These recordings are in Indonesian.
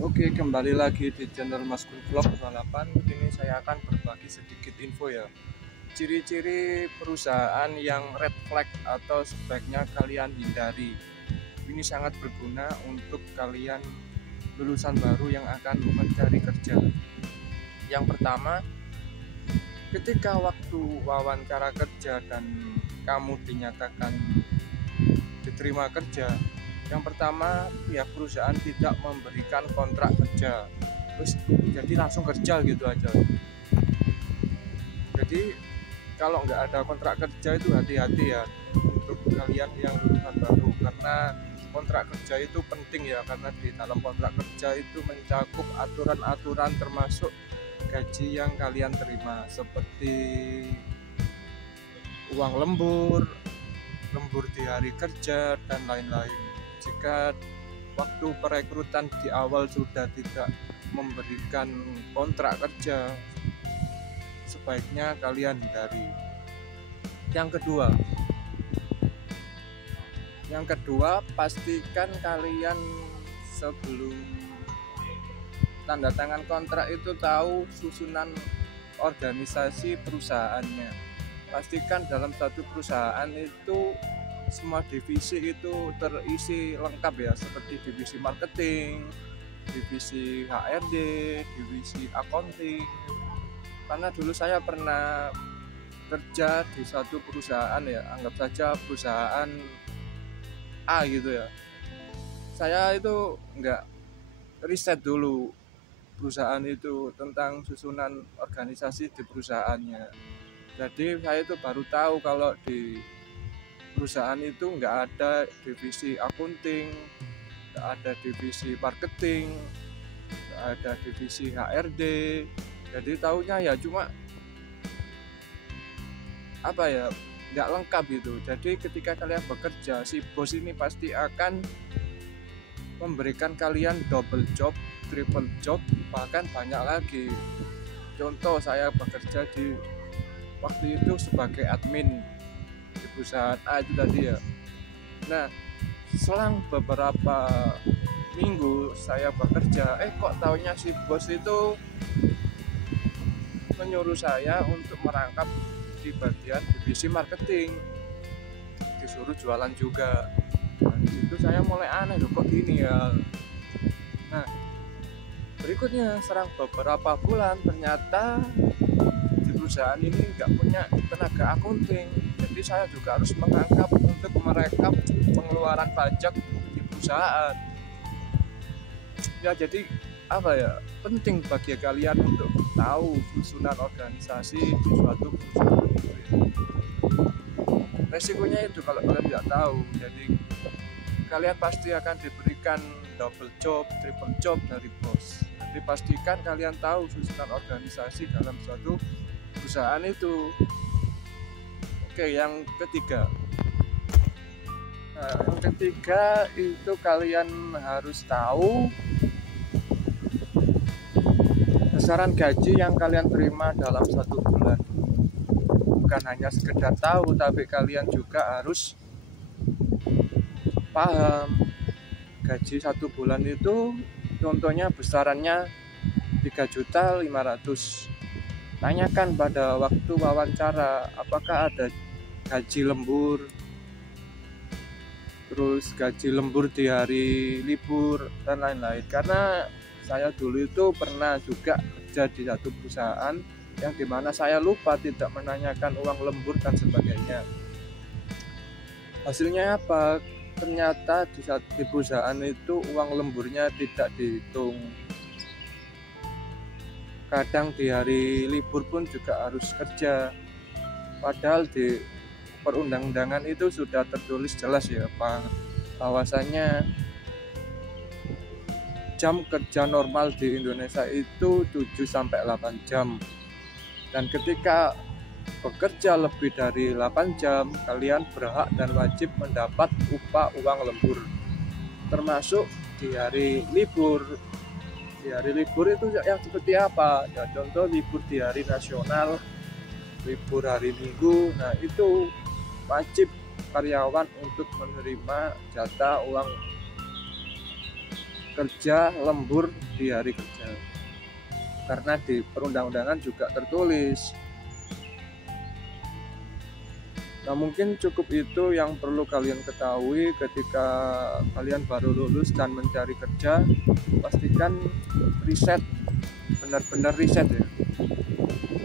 Oke, kembali lagi di channel Mas Gun Vlog 28. Ini saya akan berbagi sedikit info ya. Ciri-ciri perusahaan yang red flag atau sebaiknya kalian hindari. Ini sangat berguna untuk kalian lulusan baru yang akan mencari kerja. Yang pertama, ketika waktu wawancara kerja dan kamu dinyatakan diterima kerja, yang pertama pihak perusahaan tidak memberikan kontrak kerja, terus jadi langsung kerja gitu aja. Jadi kalau nggak ada kontrak kerja itu hati-hati ya untuk kalian yang lulusan baru, karena kontrak kerja itu penting ya, karena di dalam kontrak kerja itu mencakup aturan-aturan termasuk gaji yang kalian terima, seperti uang lembur di hari kerja dan lain-lain. Jika waktu perekrutan di awal sudah tidak memberikan kontrak kerja, sebaiknya kalian hindari. Yang kedua, pastikan kalian sebelum tanda tangan kontrak itu tahu susunan organisasi perusahaannya. Pastikan dalam satu perusahaan itu semua divisi itu terisi lengkap ya, seperti divisi marketing, divisi HRD, divisi accounting. Karena dulu saya pernah kerja di satu perusahaan ya, anggap saja perusahaan A gitu ya. Saya itu nggak riset dulu perusahaan itu tentang susunan organisasi di perusahaannya. Jadi saya itu baru tahu kalau di perusahaan itu nggak ada divisi accounting, nggak ada divisi marketing, nggak ada divisi HRD. Jadi tahunya ya cuma apa ya, nggak lengkap gitu. Jadi ketika kalian bekerja, si bos ini pasti akan memberikan kalian double job, triple job, bahkan banyak lagi. Contoh, saya bekerja di waktu itu sebagai admin di perusahaan A itu tadi ya. Nah, selang beberapa minggu saya bekerja, kok taunya si bos itu menyuruh saya untuk merangkap di bagian divisi marketing, disuruh jualan juga. Nah, itu saya mulai aneh loh, kok gini ya. Nah, berikutnya serang beberapa bulan, ternyata di perusahaan ini nggak punya tenaga akunting. Jadi saya juga harus merangkap untuk merekap pengeluaran pajak di perusahaan. Ya jadi apa ya, penting bagi kalian untuk tahu susunan organisasi di suatu perusahaan itu ya. Resikonya itu kalau kalian tidak tahu, jadi kalian pasti akan diberikan double job, triple job dari bos. Jadi pastikan kalian tahu susunan organisasi dalam suatu perusahaan itu. Oke, yang ketiga. Nah, yang ketiga itu kalian harus tahu besaran gaji yang kalian terima dalam satu bulan. Bukan hanya sekedar tahu, tapi kalian juga harus paham gaji satu bulan itu contohnya besarannya 3.500.000. Tanyakan pada waktu wawancara apakah ada gaji lembur, terus gaji lembur di hari libur dan lain-lain. Karena saya dulu itu pernah juga kerja di satu perusahaan yang dimana saya lupa tidak menanyakan uang lembur dan sebagainya. Hasilnya apa? Ternyata di perusahaan itu uang lemburnya tidak dihitung. Kadang di hari libur pun juga harus kerja. Padahal di perundang-undangan itu sudah tertulis jelas ya, bahwasanya jam kerja normal di Indonesia itu 7-8 jam. Dan ketika bekerja lebih dari 8 jam, kalian berhak dan wajib mendapat upah uang lembur, termasuk di hari libur. Di hari libur itu yang seperti apa? Ya, contoh libur di hari nasional, libur hari Minggu. Nah, itu wajib karyawan untuk menerima jatah uang kerja lembur di hari kerja, karena di perundang-undangan juga tertulis. Nah, mungkin cukup itu yang perlu kalian ketahui ketika kalian baru lulus dan mencari kerja. Pastikan riset, benar-benar riset ya.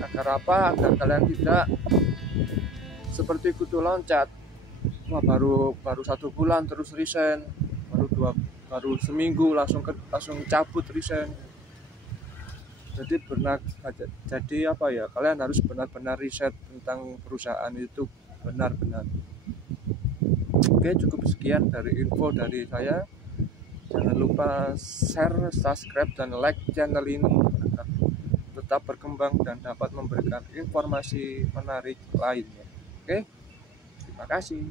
Agar apa? Agar kalian tidak seperti kutu loncat. Wah, baru 1 bulan terus resign, baru seminggu langsung cabut resign. Jadi apa ya, kalian harus benar-benar riset tentang perusahaan itu benar-benar. Oke, cukup sekian dari info dari saya. Jangan lupa share, subscribe, dan like channel ini agar tetap berkembang dan dapat memberikan informasi menarik lainnya. Oke, terima kasih.